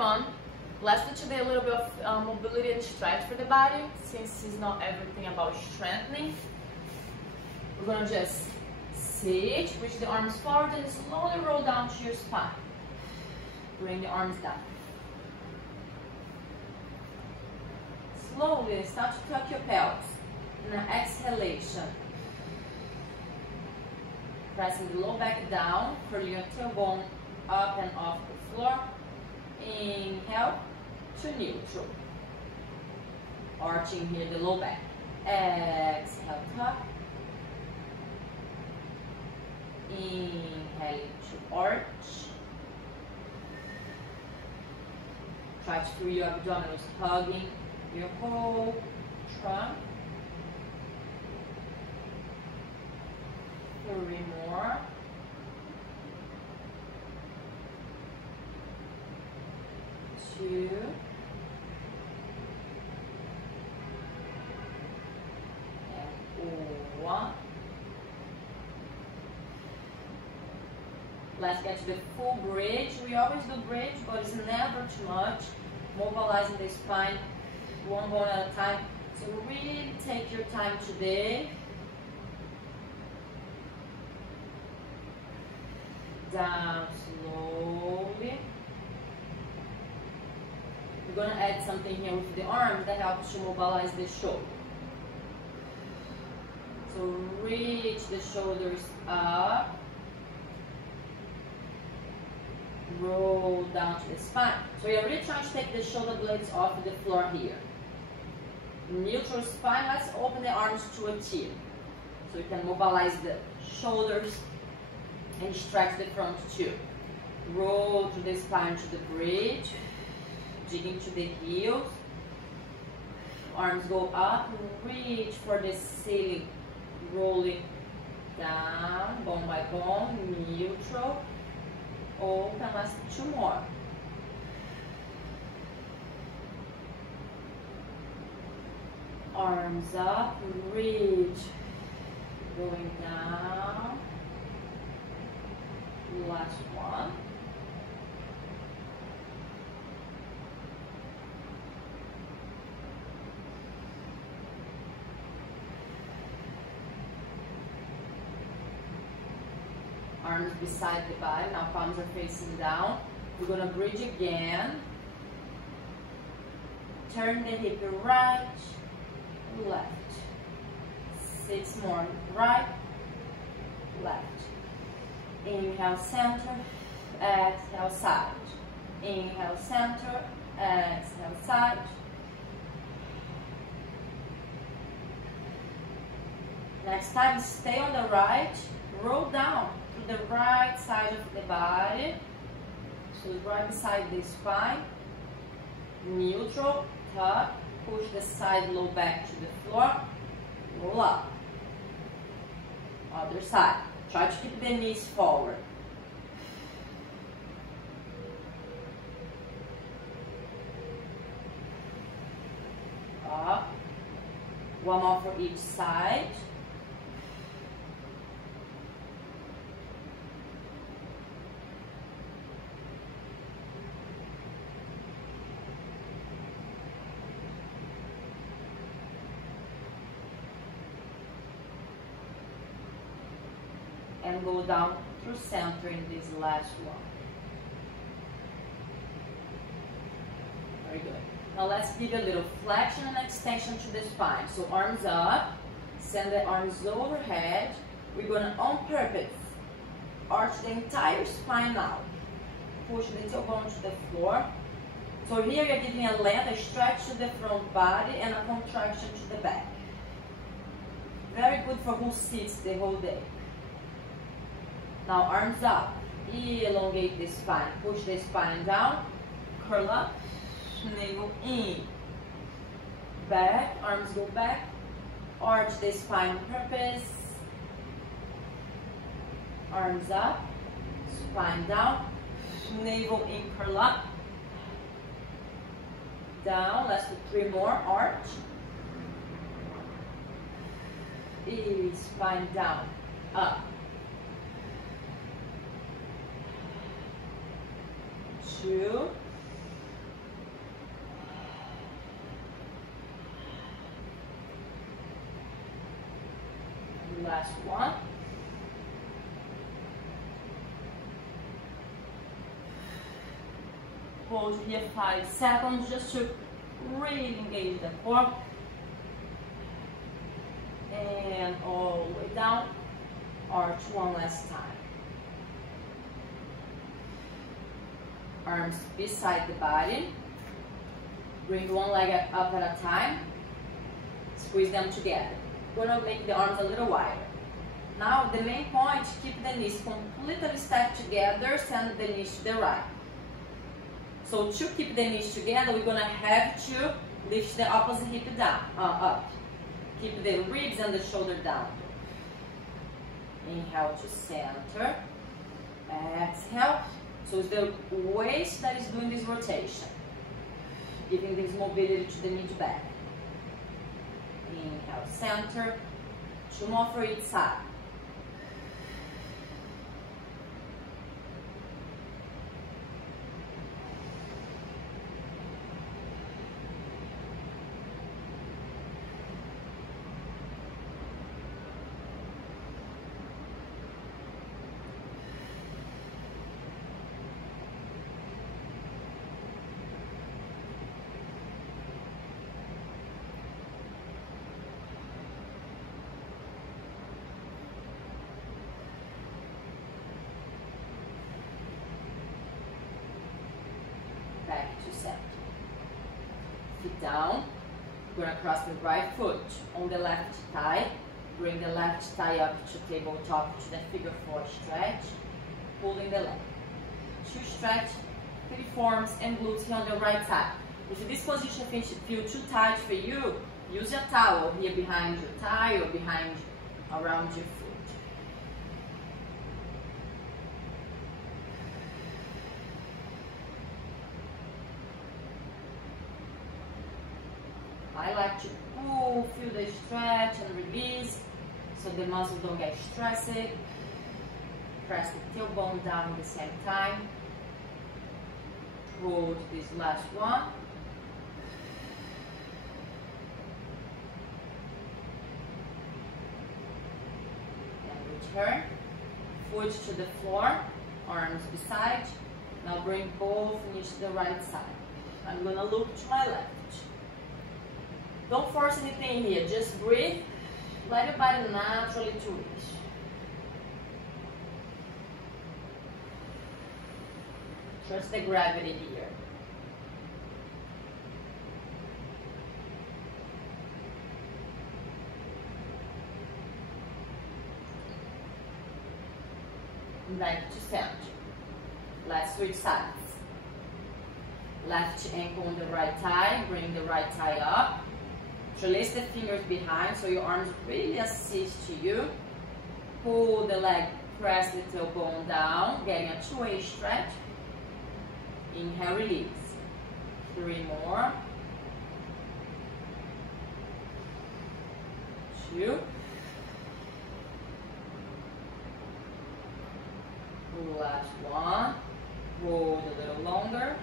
everyone. Let's do today a little bit of mobility and stretch for the body, since it's not everything about strengthening. We're gonna just sit, reach the arms forward and slowly roll down to your spine. Bring the arms down. Slowly start to tuck your pelvis in an exhalation. Pressing the low back down, curling your tailbone up and off the floor. Inhale to neutral. Arching here the low back. Exhale, tuck. Inhale to arch. Try to feel your abdominals hugging your whole trunk. 3 more. 2. And 1. Let's get to the full bridge. We always do bridge, but it's never too much. Mobilizing the spine one bone at a time. So really take your time today. Down slowly. We're going to add something here with the arms that helps to mobilize the shoulder. So reach the shoulders up. Roll down to the spine. So you're really trying to take the shoulder blades off the floor here. Neutral spine. Let's open the arms to a T. So you can mobilize the shoulders and stretch the front too. Roll to the spine to the bridge. Digging to the heels. Arms go up. Reach for the ceiling. Rolling down, bone by bone, neutral. Open, last 2 more. Arms up, reach. Going down. Last one. Arms beside the body, now palms are facing down. We're gonna bridge again. Turn the hip right, left. 6 more, right, left. Inhale, center, exhale, side. Inhale, center, exhale, side. Next time, stay on the right, roll down to the right side of the body. So right beside the spine. Neutral, tuck, push the side low back to the floor, roll up. Other side. Try to keep the knees forward. Up. 1 more for each side. And go down through center in this last one. Very good. Now let's give a little flexion and extension to the spine. So arms up, send the arms overhead. We're gonna, on purpose, arch the entire spine out. Push the tailbone to the floor. So here you're giving a length, a stretch to the front body and a contraction to the back. Very good for who sits the whole day. Now arms up, elongate the spine, push the spine down, curl up, navel in, back, arms go back, arch the spine on purpose, arms up, spine down, navel in, curl up, down, let's do 3 more, arch, spine down, up, 2, Last one. Hold here 5 seconds just to really engage the core. And all the way down. Arch one last time. Arms beside the body. Bring one leg up at a time. Squeeze them together. Gonna make the arms a little wider. Now the main point, keep the knees completely stacked together, send the knees to the right. So to keep the knees together, we're gonna have to lift the opposite hip down, up. Keep the ribs and the shoulder down. Inhale to center. Exhale. So it's the waist that is doing this rotation, giving this mobility to the mid-back. Inhale, center. 2 more for each side. Back to center. Feet down. We're gonna cross the right foot on the left thigh. Bring the left thigh up to tabletop to the figure 4 stretch. Pulling the leg. To stretch piriforms and glutes here on the right side. If this position feels too tight for you, use a towel here behind your thigh or behind around your foot. I like to pull, feel the stretch and release so the muscles don't get stressed. Press the tailbone down at the same time. Hold this last one. And return. Foot to the floor, arms beside. Now bring both knees to the right side. I'm gonna look to my left. Don't force anything here, just breathe. Let your body naturally twitch. Trust the gravity here. Back to center. Let's switch sides. Left ankle on the right thigh, bring the right thigh up. Release the fingers behind so your arms really assist to you. Pull the leg, press the tailbone down, getting a two-way stretch. Inhale, release. 3 more. 2. Last one. Hold a little longer.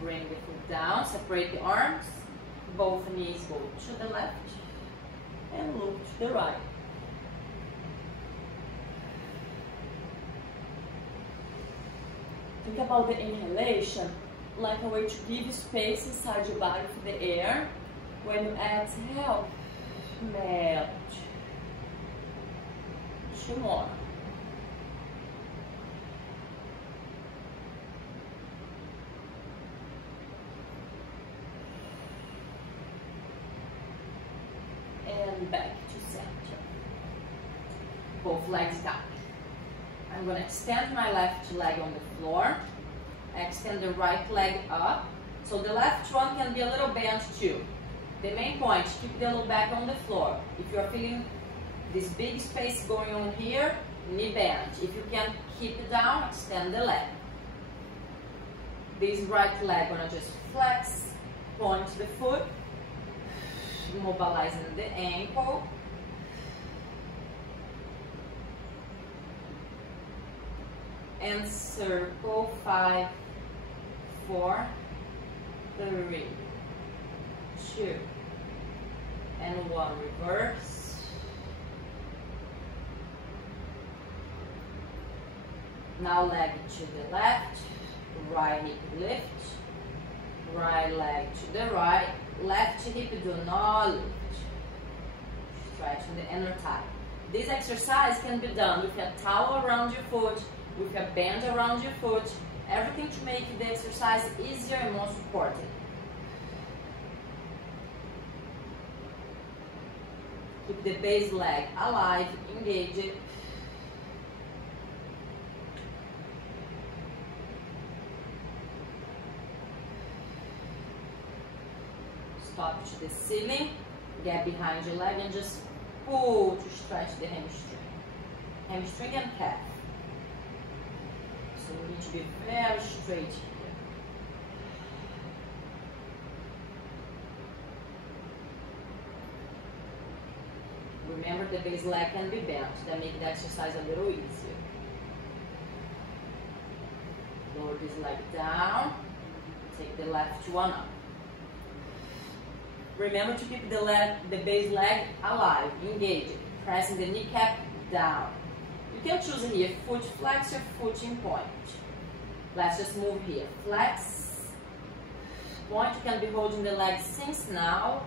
Bring the foot down, separate the arms, both knees go to the left and look to the right. Think about the inhalation like a way to give space inside your body for the air. When you exhale, melt. 2 more. And back to center. Both legs down. I'm going to extend my left leg on the floor. Extend the right leg up. So the left one can be a little bent too. The main point, keep the low back on the floor. If you're feeling this big space going on here, knee bend. If you can keep it down, extend the leg. This right leg gonna just flex, point the foot, mobilizing the ankle. And circle 5, 4, 3, 2, and 1, reverse. Now leg to the left, right hip lift, right leg to the right, left hip do not lift. Stretching the inner thigh. This exercise can be done with a towel around your foot, with a band around your foot, everything to make the exercise easier and more supported. Keep the base leg alive, engage it. Stop to the ceiling, get behind your leg and just pull to stretch the hamstring and calf. So we need to be very straight here. Remember, the base leg can be bent, that makes the exercise a little easier. Lower this leg down, take the left one up. Remember to keep the base leg alive, engage it, pressing the kneecap down. You can choose here, foot flex or foot in point. Let's just move here, flex, point, you can be holding the leg since now.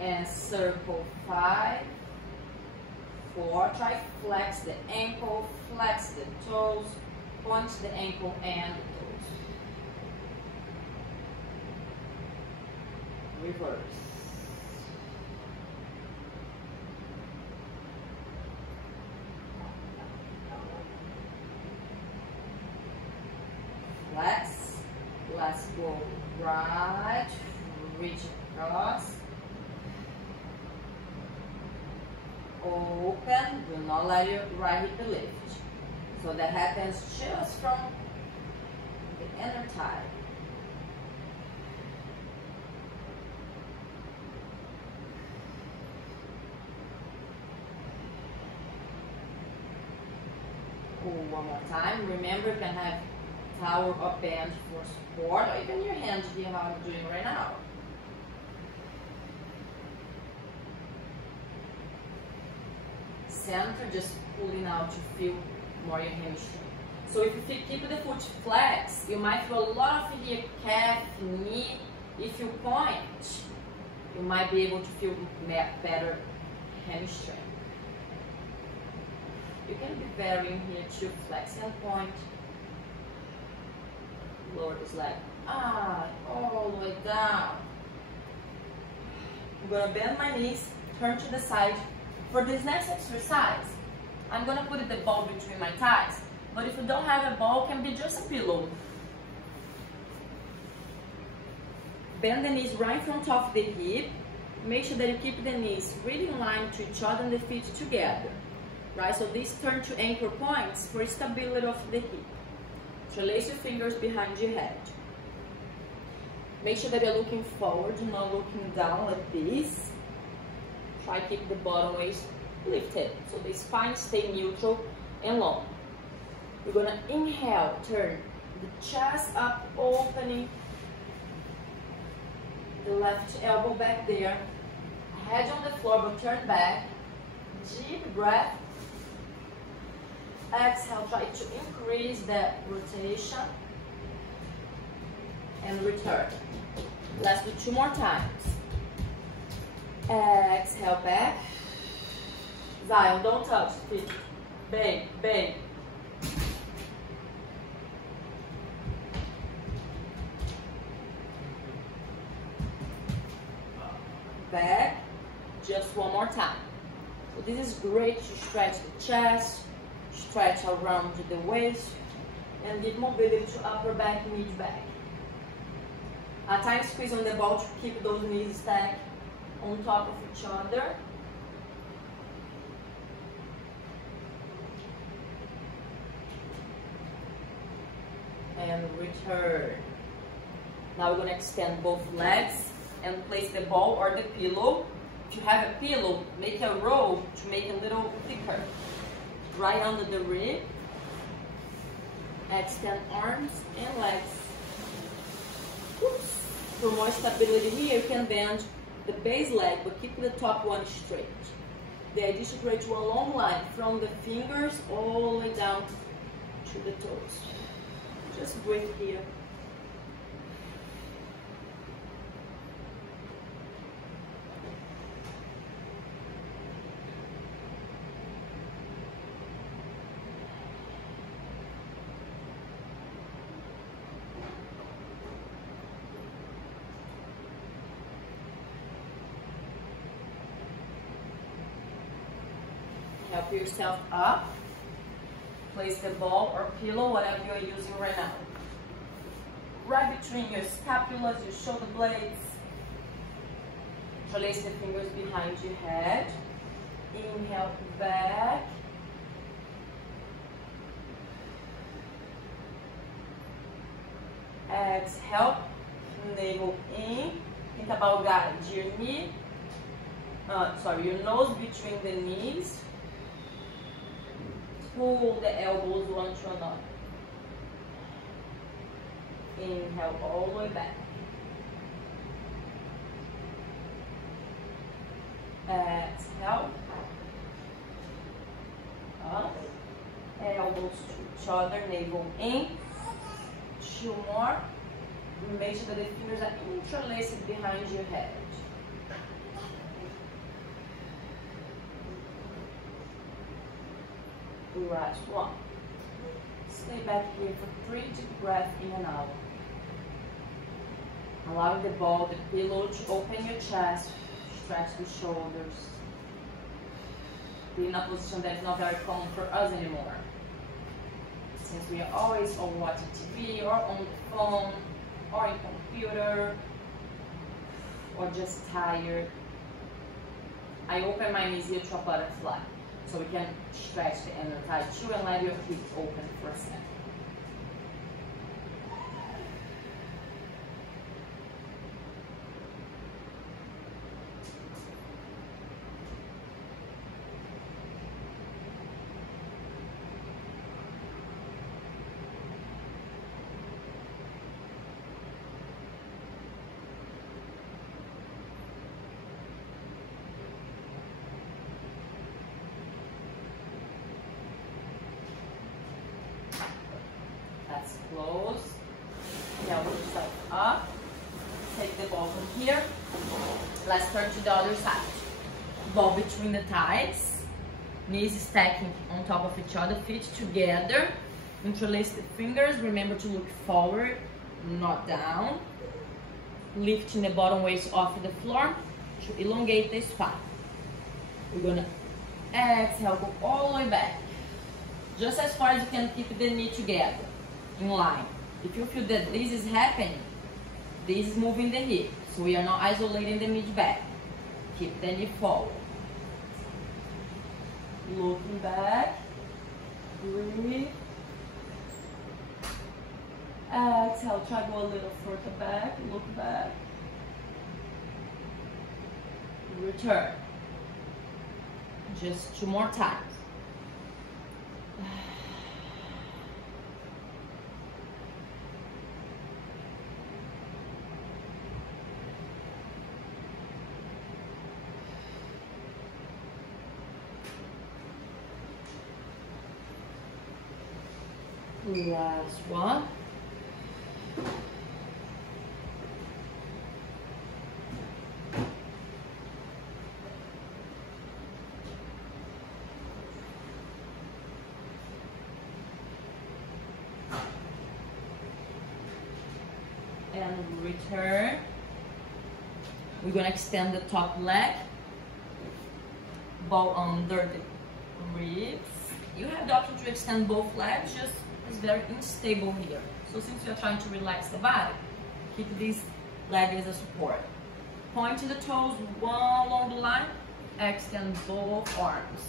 And circle 5, 4, try flex the ankle, flex the toes, point the ankle and the toes. Reverse. Flex. Let's go right, reach across. Open, do not let your right hip lift. So that happens just from the inner thigh. One more time. Remember, you can have towel or band for support, or even your hands here, how I'm doing right now. Center, just pulling out to feel more your hamstring. So if you keep the foot flex, you might feel a lot of here, calf, knee. If you point, you might be able to feel better hamstring. You can be varying here to flex and point. Lower this leg. All the way down. I'm gonna bend my knees, turn to the side. For this next exercise, I'm going to put the ball between my thighs, but if you don't have a ball, it can be just a pillow. Bend the knees right in front of the hip. Make sure that you keep the knees really in line to each other and the feet together. Right, so these turn to anchor points for stability of the hip. Interlace your fingers behind your head. Make sure that you're looking forward, not looking down like this. Try to keep the bottom waist lifted, so the spine stay neutral and long. We're gonna inhale, turn the chest up, opening the left elbow back there, head on the floor but turn back, deep breath. Exhale, try to increase the rotation and return. Let's do 2 more times. Exhale back. Zion, don't touch feet. Bang, bang. Back. Just 1 more time. So this is great to stretch the chest, stretch around the waist, and give mobility to upper back, mid back. A tight squeeze on the ball to keep those knees stacked on top of each other. And return. Now we're going to extend both legs and place the ball or the pillow. If you have a pillow, make a roll to make it a little thicker. Right under the rib. Extend arms and legs. Oops. For more stability here, you can bend the base leg, but keep the top one straight. The idea is to create a long line from the fingers all the way down to the toes. Just breathe here. Help yourself up. Place the ball or pillow, whatever you're using right now, right between your scapulas, your shoulder blades. Interlace the fingers behind your head. Inhale back. Exhale, navel in. Think about that. Your knee, your nose between the knees. Pull the elbows one to another. Inhale all the way back. Exhale. Up. Elbows to each other, navel in. 2 more. Make sure that the fingers are interlaced behind your head. Last one. Stay back here for 3 deep breaths in and out. Allow the ball, the pillow to open your chest, stretch the shoulders. Be in a position that is not very common for us anymore. Since we are always on watching TV or on the phone or in computer or just tired. I open my knees here to a butterfly. So we can stretch the inner thigh too and let your hips open for a second. Close. Elbow yourself up. Take the ball from here. Let's turn to the other side. Ball between the thighs. Knees stacking on top of each other. Feet together. Interlace the fingers. Remember to look forward, not down. Lifting the bottom waist off the floor to elongate the spine. We're gonna exhale, go all the way back. Just as far as you can keep the knee together. In line. If you feel that this is happening, this is moving the hip. So we are not isolating the mid back. Keep the knee forward. Looking back. Breathe. Exhale, try to go a little further back. Look back. Return. Just 2 more times. Last one. And return. We're going to extend the top leg. Ball under the ribs. You have the option to extend both legs, just it's very unstable here. So since you're trying to relax the body, keep this leg as a support. Point to the toes, one along the line, extend both arms.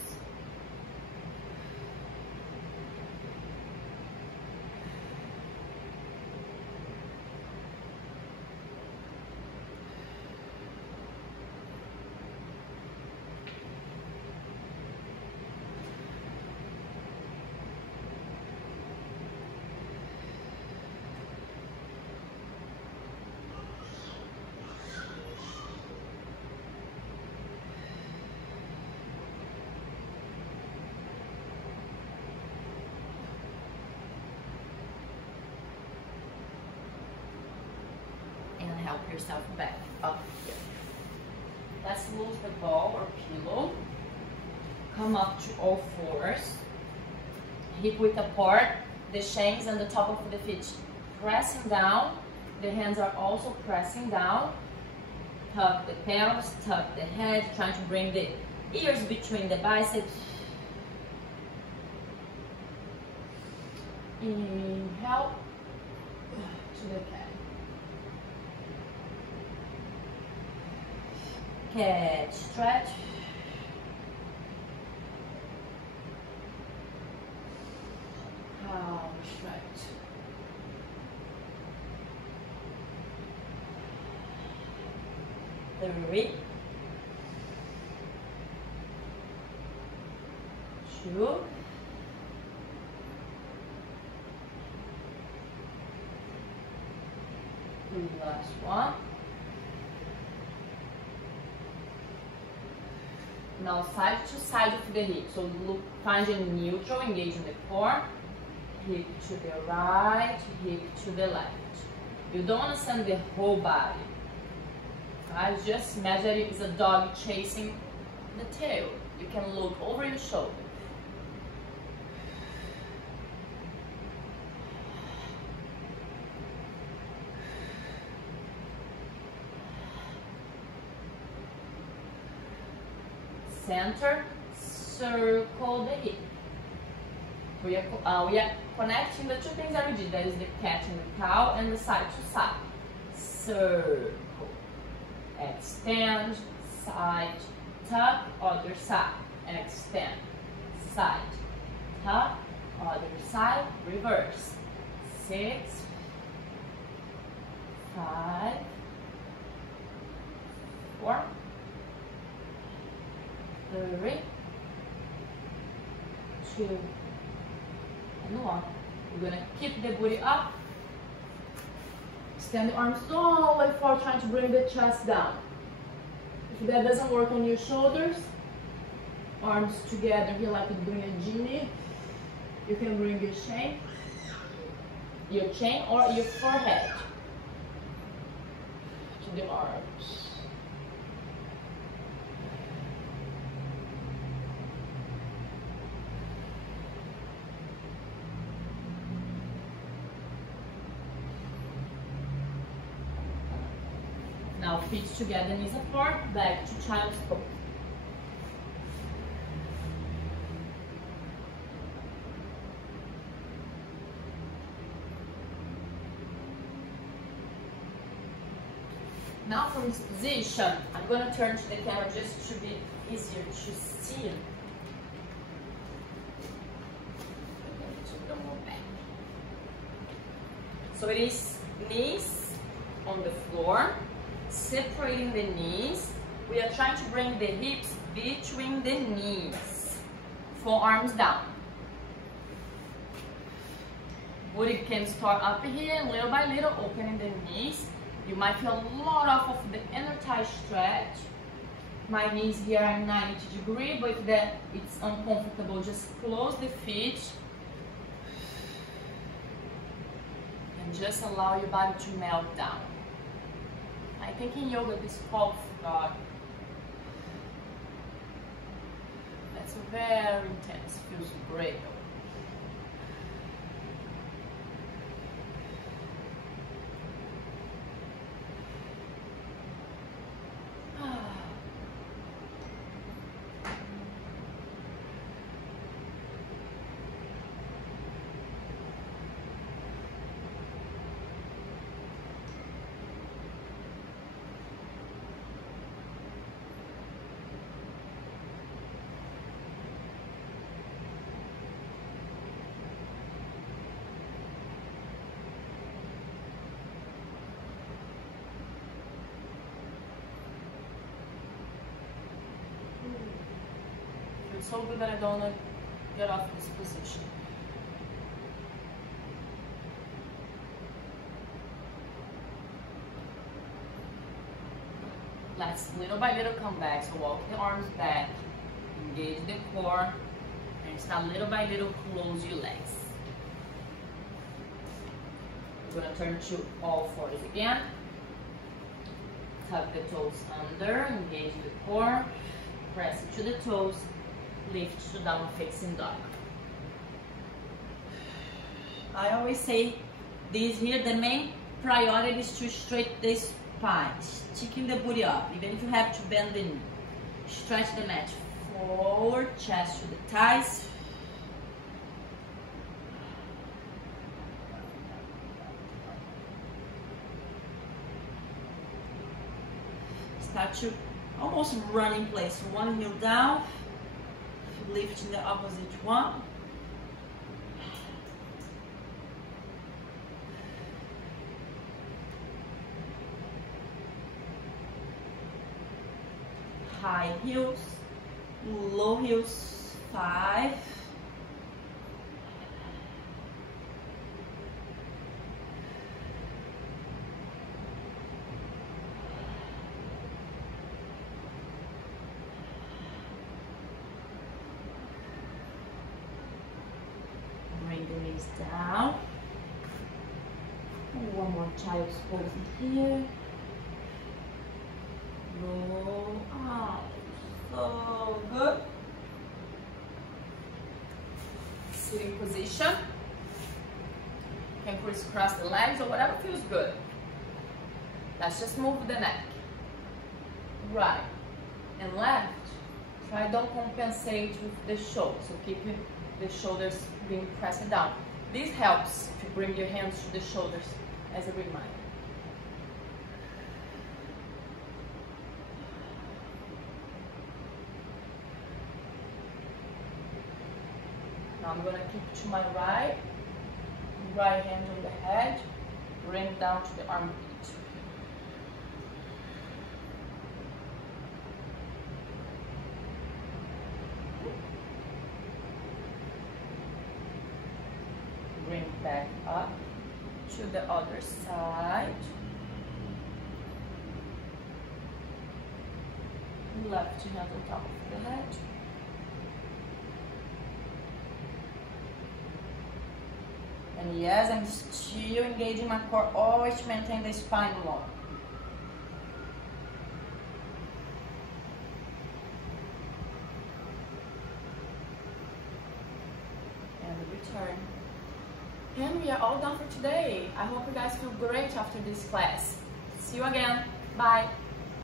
yourself back up here. Let's lose the ball or pillow. Come up to all fours. Hip width apart, the shins and the top of the feet pressing down. The hands are also pressing down. Tuck the pelvis, tuck the head, trying to bring the ears between the biceps. Inhale to the cat. Cat stretch. Cow stretch. Three, 2, last one. Now side to side of the hip. So look, find a neutral, engage in the core. Hip to the right, hip to the left. You don't want to send the whole body. Right? Just imagine it is a dog chasing the tail. You can look over your shoulder. Center, circle the hip. We are connecting the two things that we did. That is the cat and the cow and the side to side. Circle. Extend, side, tuck, other side. Extend, side, tuck, other side, reverse. 6, 5, 4, 3, 2, and 1. We're gonna keep the booty up. Extend the arms all the way forward, trying to bring the chest down. If that doesn't work on your shoulders, arms together here like you bring a genie. You can bring your chain or your forehead to the arms. Now feet together, knees apart, back to child's pose. Now from this position, I'm going to turn to the camera just to be easier to see. So it is knees on the floor, separating the knees. We are trying to bring the hips between the knees. Forearms down. Booty can start up here, little by little, opening the knees. You might feel a lot of the inner thigh stretch. My knees here are 90 degrees, but if it's uncomfortable, just close the feet. And just allow your body to melt down. I think in yoga this falls God. That's very intense, feels great. It's so good that I don't want to get off this position. Let's little by little come back. So walk the arms back, engage the core, and start little by little close your legs. We're going to turn to all fours again. Tuck the toes under, engage the core, press into the toes, lift to downward facing dog. I always say this here, the main priority is to straighten the spine, sticking the booty up, even if you have to bend the knee. Stretch the mat forward, chest to the thighs. Start to almost run in place. One heel down, lifting the opposite one. High heels, low heels, 5. Bring the knees down. One more child's pose here. Roll out. So good. Sitting position. You can crisscross the legs or whatever feels good. Let's just move the neck. Right and left. Try don't compensate with the shoulders. So keep the shoulders being pressed down. This helps to bring your hands to the shoulders as a reminder. Now I'm gonna keep to my right hand on the head, bring down to the armpit. Bring back up to the other side. Left hand on top of the head. And yes, I'm still engaging my core, always to maintain the spine long. And return. And we are all done for today. I hope you guys feel great after this class. See you again. Bye.